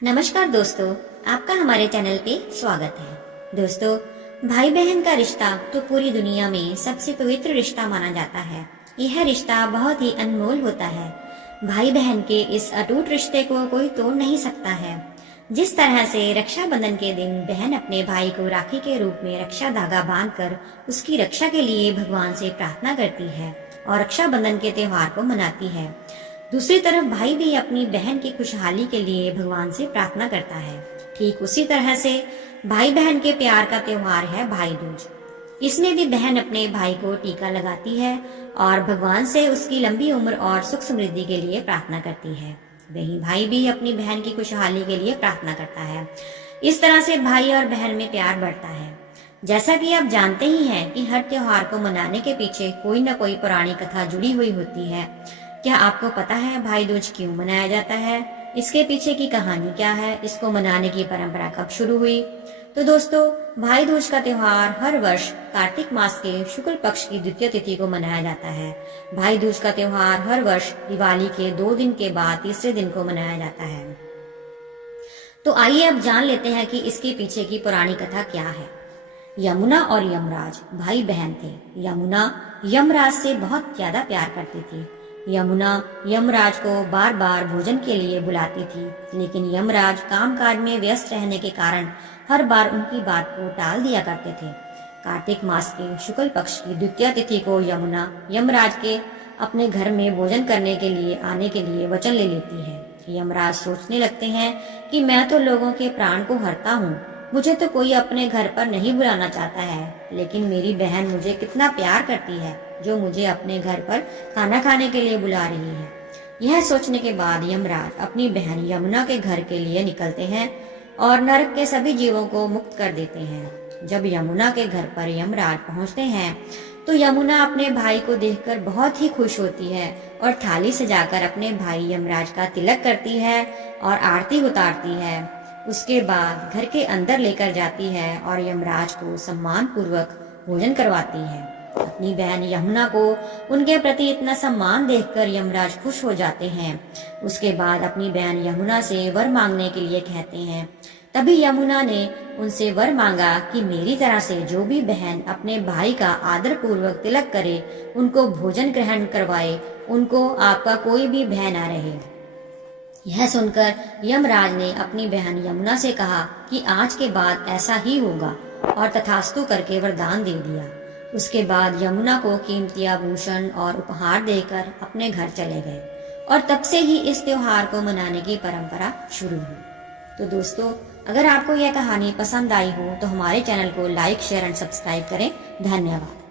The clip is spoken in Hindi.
नमस्कार दोस्तों, आपका हमारे चैनल पे स्वागत है। दोस्तों, भाई बहन का रिश्ता तो पूरी दुनिया में सबसे पवित्र रिश्ता माना जाता है। यह रिश्ता बहुत ही अनमोल होता है। भाई बहन के इस अटूट रिश्ते को कोई तोड़ नहीं सकता है। जिस तरह से रक्षाबंधन के दिन बहन अपने भाई को राखी के रूप में रक्षा धागा बांधकर उसकी रक्षा के लिए भगवान से प्रार्थना करती है और रक्षाबंधन के त्योहार को मनाती है, दूसरी तरफ भाई भी अपनी बहन की खुशहाली के लिए भगवान से प्रार्थना करता है। ठीक उसी तरह से भाई बहन के प्यार का त्योहार है भाई दूज। इसमें भी बहन अपने भाई को टीका लगाती है और भगवान से उसकी लंबी उम्र और सुख समृद्धि के लिए प्रार्थना करती है। वहीं भाई भी अपनी बहन की खुशहाली के लिए प्रार्थना करता है। इस तरह से भाई और बहन में प्यार बढ़ता है। जैसा कि आप जानते ही हैं कि हर त्योहार को मनाने के पीछे कोई न कोई पुरानी कथा जुड़ी हुई होती है। क्या आपको पता है भाई दूज क्यों मनाया जाता है? इसके पीछे की कहानी क्या है? इसको मनाने की परंपरा कब शुरू हुई? तो दोस्तों, भाई दूज का त्योहार हर वर्ष कार्तिक मास के शुक्ल पक्ष की द्वितीय तिथि को मनाया जाता है। भाई दूज का त्योहार हर वर्ष दिवाली के 2 दिन के बाद तीसरे दिन को मनाया जाता है। तो आइए अब जान लेते हैं कि इसके पीछे की पुरानी कथा क्या है। यमुना और यमराज भाई बहन थे। यमुना यमराज से बहुत ज्यादा प्यार करती थी। यमुना यमराज को बार बार भोजन के लिए बुलाती थी, लेकिन यमराज कामकाज में व्यस्त रहने के कारण हर बार उनकी बात को टाल दिया करते थे। कार्तिक मास के शुक्ल पक्ष की द्वितीय तिथि को यमुना यमराज के अपने घर में भोजन करने के लिए आने के लिए वचन ले लेती है। यमराज सोचने लगते हैं कि मैं तो लोगों के प्राण को हरता हूँ, मुझे तो कोई अपने घर पर नहीं बुलाना चाहता है, लेकिन मेरी बहन मुझे कितना प्यार करती है जो मुझे अपने घर पर खाना खाने के लिए बुला रही है। यह सोचने के बाद यमराज अपनी बहन यमुना के घर के लिए निकलते हैं और नरक के सभी जीवों को मुक्त कर देते हैं। जब यमुना के घर पर यमराज पहुंचते हैं तो यमुना अपने भाई को देखकर बहुत ही खुश होती है और थाली सजाकर अपने भाई यमराज का तिलक करती है और आरती उतारती है। उसके बाद घर के अंदर लेकर जाती है और यमराज को सम्मान पूर्वक भोजन करवाती है। अपनी बहन यमुना को उनके प्रति इतना सम्मान देखकर यमराज खुश हो जाते हैं। उसके बाद अपनी बहन यमुना से वर मांगने के लिए कहते हैं। तभी यमुना ने उनसे वर मांगा कि मेरी तरह से जो भी बहन अपने भाई का आदर पूर्वक तिलक करे, उनको भोजन ग्रहण करवाए, उनको आपका कोई भी भय न रहे। यह सुनकर यमराज ने अपनी बहन यमुना से कहा कि आज के बाद ऐसा ही होगा और तथास्तु करके वरदान दे दिया। उसके बाद यमुना को कीमती आभूषण और उपहार देकर अपने घर चले गए और तब से ही इस त्योहार को मनाने की परंपरा शुरू हुई। तो दोस्तों, अगर आपको यह कहानी पसंद आई हो तो हमारे चैनल को लाइक, शेयर एंड सब्सक्राइब करें। धन्यवाद।